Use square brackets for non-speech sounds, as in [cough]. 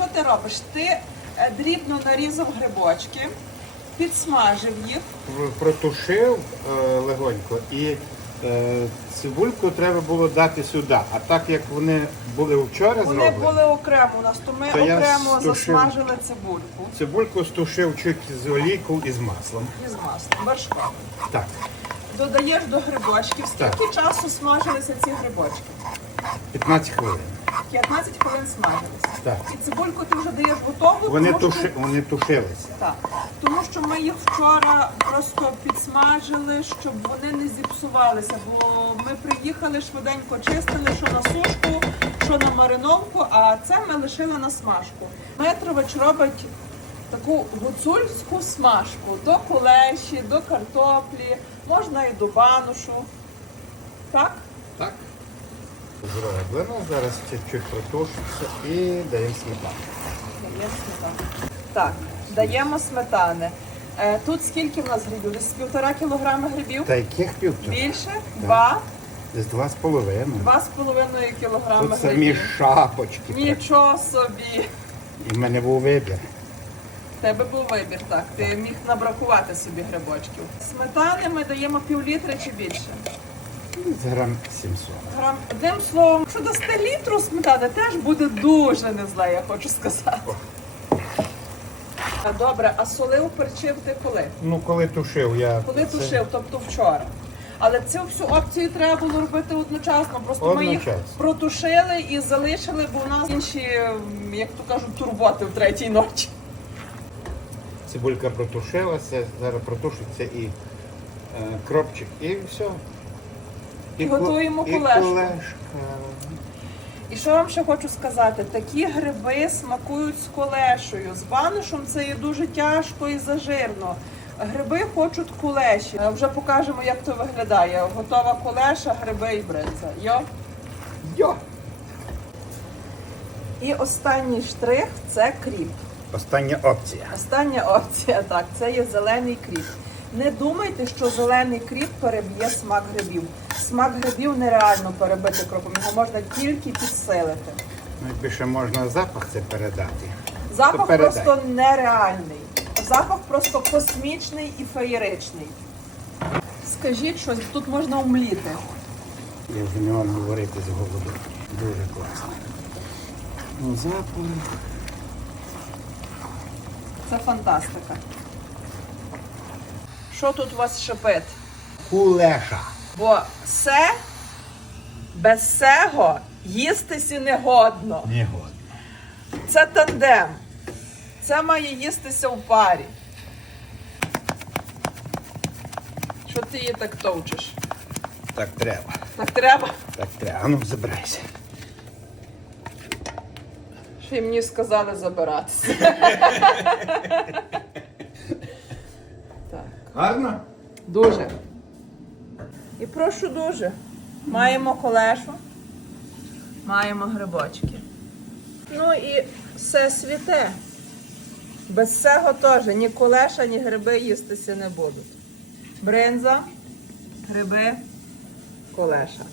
що ти робиш? Ти е, дрібно нарізав грибочки, підсмажив їх. Протушив е, легонько і е, цибульку треба було дати сюди. А так як вони були вчора Вони зроблені, були окремо у нас, то ми То я окремо стушив. засмажили цибульку цибульку стушив чуть з олійкою і з маслом. із маслом, вершковим. Так, Додаєш до грибочків. Скільки часу смажилися ці грибочки? 15 хвилин. 15 хвилин смажилися. Так. І цибульку ти вже даєш готову, Вони, тому що вони тушилися. Так, тому що ми їх вчора просто підсмажили, щоб вони не зіпсувалися. Бо ми приїхали швиденько чистили, що на сушку, що на мариновку, а це ми лишили на смажку. Метрович робить таку гуцульську смажку до кулеші, до картоплі, можна і до банушу. Так? Зроблено. Зараз чуть-чуть протушиться і даємо сметану. Так, даємо сметани. Е, Тут скільки в нас грибів? Десь півтора кілограма грибів? Та яких півтора? Більше? Два? Десь два з половиною. Два з половиною кілограми Тут самі грибів. шапочки. Нічого собі. І в мене був вибір. В тебе був вибір, так. Ти міг набракувати собі грибочків. Сметани ми даємо пів літра чи більше. Грам 700. Грам. Одним словом, якщо дасте літру сметани, теж буде дуже не зле, я хочу сказати. Добре, а солив перчив ти коли? Ну, коли тушив, я. Коли це- тушив, тобто вчора. Але цю всю опцію треба було робити одночасно. Просто ми їх Одночасно. протушили і залишили, бо у нас інші, м, як то кажуть, турботи в третій ночі. Цибулька протушилася, зараз протушиться і е, кропчик, і все. І готуємо і кулешку. кулешка. І що вам ще хочу сказати? Такі гриби смакують з колешею. З банушем це є дуже тяжко і зажирно. Гриби хочуть кулеші. Е, Вже покажемо, як то виглядає. Готова кулеша, гриби і бринза. Йо. Йо! І останній штрих це кріп. Остання опція. Остання опція, так, це є зелений кріп. Не думайте, що зелений кріп переб'є смак грибів. Смак грибів нереально перебити кропом, його можна тільки підсилити. Ще можна запах це передати. Запах передай. просто нереальний. Запах просто космічний і феєричний. Скажіть щось, тут можна умліти. Я вже не можу говорити з голоду. Дуже класно. Ну, запах. Це фантастика. Що тут у вас шипить? Кулеша. Бо все без сего їстися не годно. Не годно. Це тандем. Це має їстися в парі. Що ти її так товчиш? Так треба. Так треба. Так треба. А ну, забирайся. Що й мені сказали забиратися. [laughs] так. Гарно? Дуже. І прошу дуже. Маємо колешу, маємо грибочки. Ну і все світе. Без цього теж ні колеша, ні гриби їстися не будуть. Бринза, гриби, колеша.